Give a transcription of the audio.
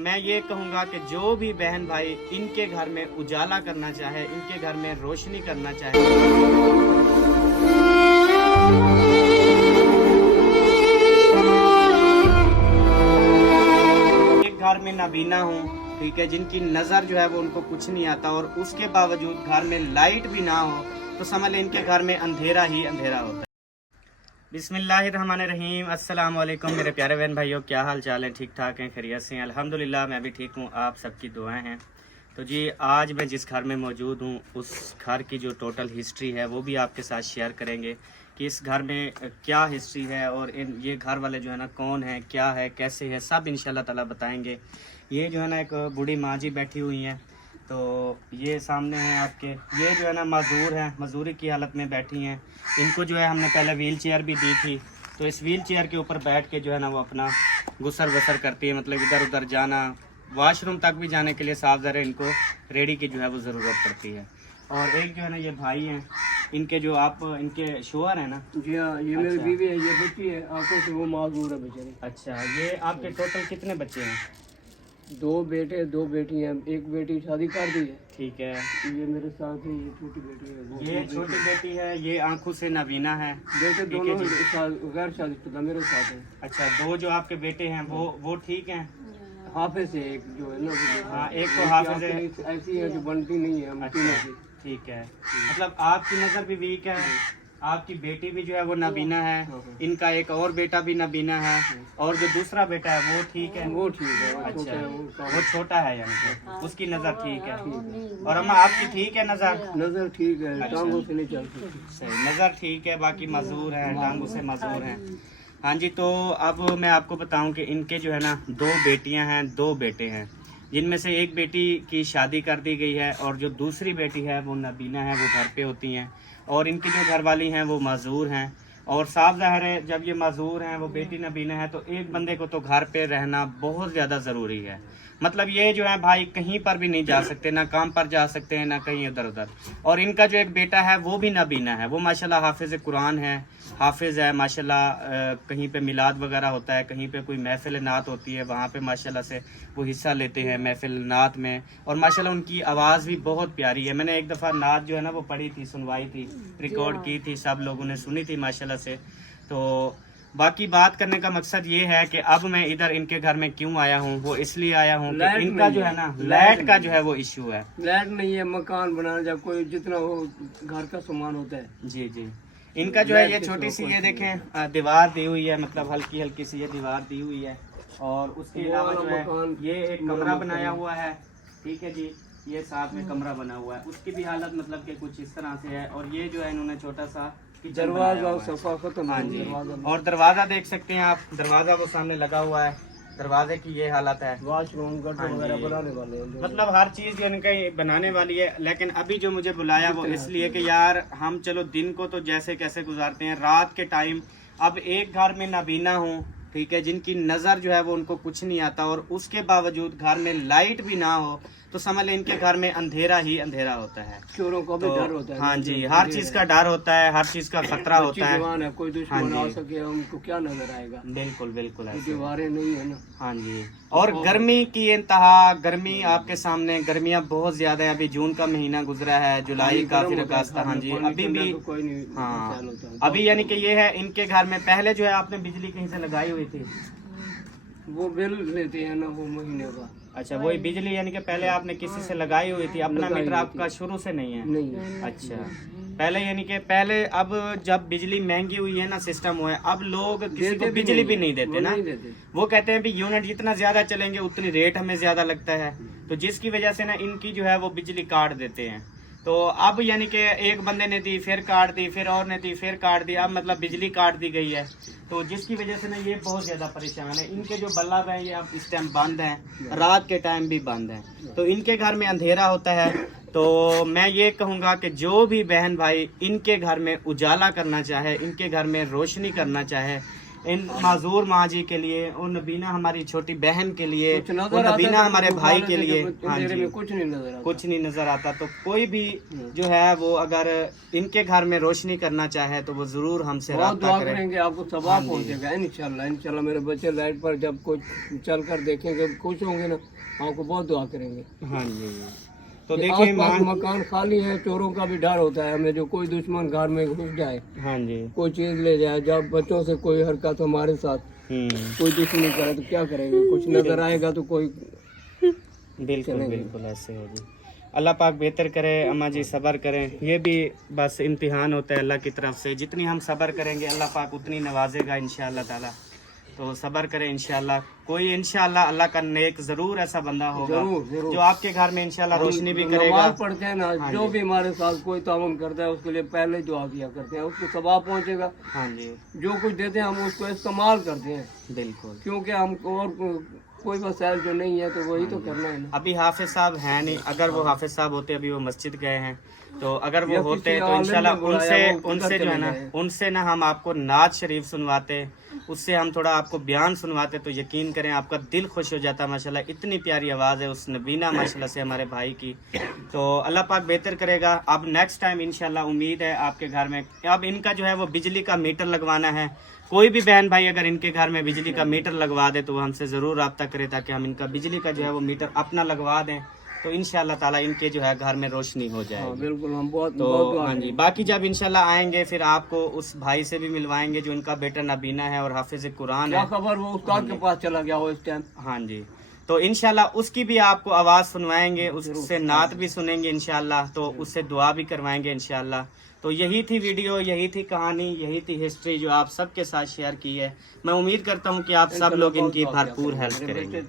मैं ये कहूँगा कि जो भी बहन भाई इनके घर में उजाला करना चाहे, इनके घर में रोशनी करना चाहे, एक घर में नाबीना हूँ, ठीक है, जिनकी नज़र जो है वो उनको कुछ नहीं आता और उसके बावजूद घर में लाइट भी ना हो तो समझ लें इनके घर में अंधेरा ही अंधेरा होता है। बिस्मिल्लाहिर्रहमानिर्रहीम, अस्सलाम वालेकुम मेरे प्यारे बहन भाइयों, क्या हाल चाल है? ठीक ठाक हैं, खैरियत से हैं? अल्हम्दुलिल्लाह मैं भी ठीक हूँ, आप सबकी दुआएं हैं। तो जी आज मैं जिस घर में मौजूद हूँ उस घर की जो टोटल हिस्ट्री है वो भी आपके साथ शेयर करेंगे कि इस घर में क्या हिस्ट्री है और ये घर वाले जो है ना कौन है, क्या है, कैसे है, सब इंशाल्लाह ताला बताएंगे। ये जो है ना एक बूढ़ी माँ जी बैठी हुई हैं, तो ये सामने है आपके, ये जो है ना मज़दूर हैं, मज़दूरी की हालत में बैठी हैं। इनको जो है हमने पहले व्हील चेयर भी दी थी, तो इस व्हील चेयर के ऊपर बैठ के जो है ना वो अपना गुसर बसर करती है, मतलब इधर उधर जाना, वॉशरूम तक भी जाने के लिए साफ ज़रा इनको रेडी की जो है वो ज़रूरत पड़ती है। और एक जो है ना ये भाई हैं, इनके जो आप इनके शोहर हैं ना? जी हाँ, ये मेरी बीवी है, ये बच्ची है, आंखों से वो माजूर है बेचारी। अच्छा, ये आपके टोटल कितने बच्चे हैं? 2 बेटे 2 बेटी हैं, एक बेटी शादी कर दी है। ठीक है, ये मेरे साथ है, ये छोटी बेटी है, वो ये छोटी बेटी है, ये आंखों से नाबीना है। बेटे दोनों गैर शादीशुदा मेरे साथ है। अच्छा, 2 जो आपके बेटे हैं वो ठीक हैं? हाफिज है एक जो है ना, हाँ, एक तो हाफिज है, ऐसी है जो बनती नहीं है हम तीनों की। ठीक है, मतलब आपकी नज़र भी वीक है, आपकी बेटी भी जो है वो नाबीना है, इनका एक और बेटा भी नाबीना है, और जो दूसरा बेटा है वो ठीक है? वो ठीक है, वो अच्छा, छोटा है, वो छोटा है, यानी कि उसकी नज़र ठीक है। और अम्मा आपकी ठीक है नज़र? नजर ठीक है, अच्छा। टांगों से नहीं चल सकती। सही, नज़र ठीक है, बाकी मजदूर है, टांगों से मजदूर हैं। हाँ जी, तो अब मैं आपको बताऊं कि इनके जो है ना 2 बेटियां हैं, 2 बेटे हैं, जिनमें से एक बेटी की शादी कर दी गई है और जो दूसरी बेटी है वो नाबीना है, वो घर पे होती हैं, और इनकी जो घरवाली हैं वो मजदूर हैं। और साफ ज़ाहिर है जब ये मजदूर हैं, वो बेटी नबीना है, तो एक बंदे को तो घर पे रहना बहुत ज़्यादा ज़रूरी है। मतलब ये जो है भाई कहीं पर भी नहीं जा सकते, ना काम पर जा सकते हैं, ना कहीं इधर उधर। और इनका जो एक बेटा है वो भी नबीना है, वो माशाल्लाह हाफिज़ कुरान है, हाफिज़ है माशाल्लाह। कहीं पे मिलाद वगैरह होता है, कहीं पे कोई महफिल नात होती है, वहाँ पे माशाल्लाह से वो हिस्सा लेते हैं महफिल नात में, और माशाल्लाह उनकी आवाज़ भी बहुत प्यारी है। मैंने एक दफ़ा नात जो है ना वो पढ़ी थी, सुनवाई थी, रिकॉर्ड की थी, सब लोगों ने सुनी थी माशाल्लाह से। तो बाकी बात करने का मकसद ये है कि अब मैं इधर इनके घर में क्यों आया हूँ, वो इसलिए आया हूँ कि इनका जो है ना लाइट का जो है वो इश्यू है। लाइट नहीं है, मकान बनाना जब कोई जितना वो घर का सामान होता है। जी जी, इनका जो है ये छोटी सी, ये देखें दीवार दी हुई है, मतलब हल्की हल्की सी ये दीवार दी हुई है, और उसके अलावा जो है ये एक कमरा बनाया हुआ है, ठीक है जी, ये साथ में कमरा बना हुआ है, उसकी भी हालत मतलब कि कुछ इस तरह से है। और ये जो है इन्होंने छोटा सा दरवाजा सफा खत्म। हाँ जी, और दरवाजा देख सकते हैं आप, दरवाजा वो सामने लगा हुआ है, दरवाजे की ये हालत है। वॉशरूम गटर वगैरह बनाने वाले हैं, मतलब हर चीज इनका बनाने वाली है। लेकिन अभी जो मुझे बुलाया वो इसलिए कि यार हम चलो दिन को तो जैसे कैसे गुजारते हैं, रात के टाइम अब एक घर में नाबीना हूँ, ठीक है, जिनकी नज़र जो है वो उनको कुछ नहीं आता और उसके बावजूद घर में लाइट भी ना हो तो समझ लें इनके घर में अंधेरा ही अंधेरा होता है। चोरों का भी डर होता है। हाँ जी, हर चीज का डर होता है, हर चीज का खतरा होता है। कोई दुश्मन आ सके हमको क्या नजर आएगा? बिल्कुल बिल्कुल, दीवारें नहीं है ना। हाँ जी, और गर्मी की इंतहा, गर्मी आपके सामने, गर्मियाँ बहुत ज्यादा है। अभी जून का महीना गुजरा है, जुलाई का, फिर अगस्त। हाँ जी, अभी भी कोई नहीं। हाँ, अभी यानी कि ये है इनके घर में। पहले जो है आपने बिजली कहीं से लगाई हुई थी? वो बिल लेते हैं ना वो महीने का। अच्छा, वही बिजली यानी कि पहले आपने किसी से लगाई हुई थी? अपना मीटर आपका शुरू से नहीं है? नहीं। अच्छा, पहले यानी कि पहले, अब जब बिजली महंगी हुई है ना, सिस्टम हुआ है, अब लोग किसी को बिजली भी नहीं देते ना। वो कहते हैं भी यूनिट जितना ज्यादा चलेंगे उतनी रेट हमें ज्यादा लगता है, तो जिसकी वजह से ना इनकी जो है वो बिजली काट देते हैं। तो अब यानी कि एक बंदे ने दी, फिर काट दी, फिर और ने दी, फिर काट दी, अब मतलब बिजली काट दी गई है, तो जिसकी वजह से ना ये बहुत ज़्यादा परेशान है। इनके जो बल्ब हैं ये अब इस टाइम बंद हैं, रात के टाइम भी बंद हैं, तो इनके घर में अंधेरा होता है। तो मैं ये कहूँगा कि जो भी बहन भाई इनके घर में उजाला करना चाहे, इनके घर में रोशनी करना चाहे, इन माजूर माँ जी के लिए और नबीना हमारी छोटी बहन के लिए कुछ नजर और आता नबीना है, हमारे तो भाई उठाने के से लिए। जब हाँ अंधेरे जी, में कुछ नहीं नजर आता। कुछ नहीं नजर आता। तो कोई भी जो है वो अगर इनके घर में रोशनी करना चाहे तो वो जरूर हमसे बहुत राब्ता दुआ करे। करेंगे, आपको हाँ सवाब जी। पहुंचेगा इंशाल्लाह। इंशाल्लाह मेरे बच्चे लाइट पर जब कुछ चल कर देखेंगे, खुश होंगे ना, आपको बहुत दुआ करेंगे। हाँ जी, तो कि देखिए आसपास माँ। मकान खाली है, चोरों का भी डर होता है हमें, जो कोई दुश्मन घर में घुस जाए, हाँ जी। कोई चीज ले जाए, जब बच्चों से कोई हरकत हमारे साथ कोई दुश्मनी करे तो क्या करेंगे? कुछ नजर आएगा तो कोई बिल्कुल चलेंगे। बिल्कुल ऐसे है जी। अल्लाह पाक बेहतर करे, अम्मा जी सब्र करें। ये भी बस इम्तिहान होता है अल्लाह की तरफ से, जितनी हम सब्र करेंगे अल्लाह पाक उतनी नवाजेगा इंशाअल्लाह ताला। तो सब्र करें इंशाअल्लाह। कोई इंशाअल्लाह अल्लाह का नेक जरूर ऐसा बंदा होगा जरूर जरूर। जो आपके घर में इंशाअल्लाह रोशनी भी हम करेगा। नमाज पढ़ते हैं ना, हाँ जो जी। भी हमारे साथ कोई ताउन करता है उसके लिए पहले ही दुआ किया करते हैं, उसको सवाब पहुंचेगा। हाँ जी, जो कुछ देते हैं हम उसको इस्तेमाल करते हैं, बिल्कुल। क्योंकि हमको और कोई वसाइल जो नहीं है तो वही तो करना है ना। अभी हाफिज साहब हैं नहीं, अगर वो हाफिज साहब होते अभी वो मस्जिद गए हैं, तो अगर वो या होते किसी तो आलिम इंशाल्लाह ने बुलाया, उनसे वो उनसे उधर जो है चले ना जाए। उनसे ना हम आपको नात शरीफ सुनवाते, उससे हम थोड़ा आपको बयान सुनवाते तो यकीन करें आपका दिल खुश हो जाता। माशाल्लाह इतनी प्यारी आवाज़ है उस नबीना माशाल्लाह से हमारे भाई की। तो अल्लाह पाक बेहतर करेगा। अब नेक्स्ट टाइम इंशाल्लाह उम्मीद है आपके घर में, अब इनका जो है वो बिजली का मीटर लगवाना है। कोई भी बहन भाई अगर इनके घर में बिजली का मीटर लगवा दे तो वो हमसे ज़रूर रब्ता करे, ताकि हम इनका बिजली का जो है वो मीटर अपना लगवा दें, तो इंशाल्लाह ताला इनके जो है घर में रोशनी हो हाँ जाएगी। बिल्कुल, हम बहुत तो बहुत दुआ हाँ जी, करेंगे। बाकी जब इंशाल्लाह आएंगे फिर आपको उस भाई से भी मिलवाएंगे जो इनका बेटा नबीना है और हाफिज कुरान क्या है। खबर वो उस्ताद के पास चला गया हो इस टाइम। हाँ जी, तो इंशाल्लाह उसकी भी आपको आवाज़ सुनवाएंगे, उससे नात भी सुनेंगे इंशाल्लाह, तो उससे दुआ भी करवाएंगे इंशाल्लाह। तो यही थी वीडियो, यही थी कहानी, यही थी हिस्ट्री जो आप सबके साथ शेयर की है। मैं उम्मीद करता हूँ कि आप सब लोग इनकी भरपूर हेल्प करेंगे।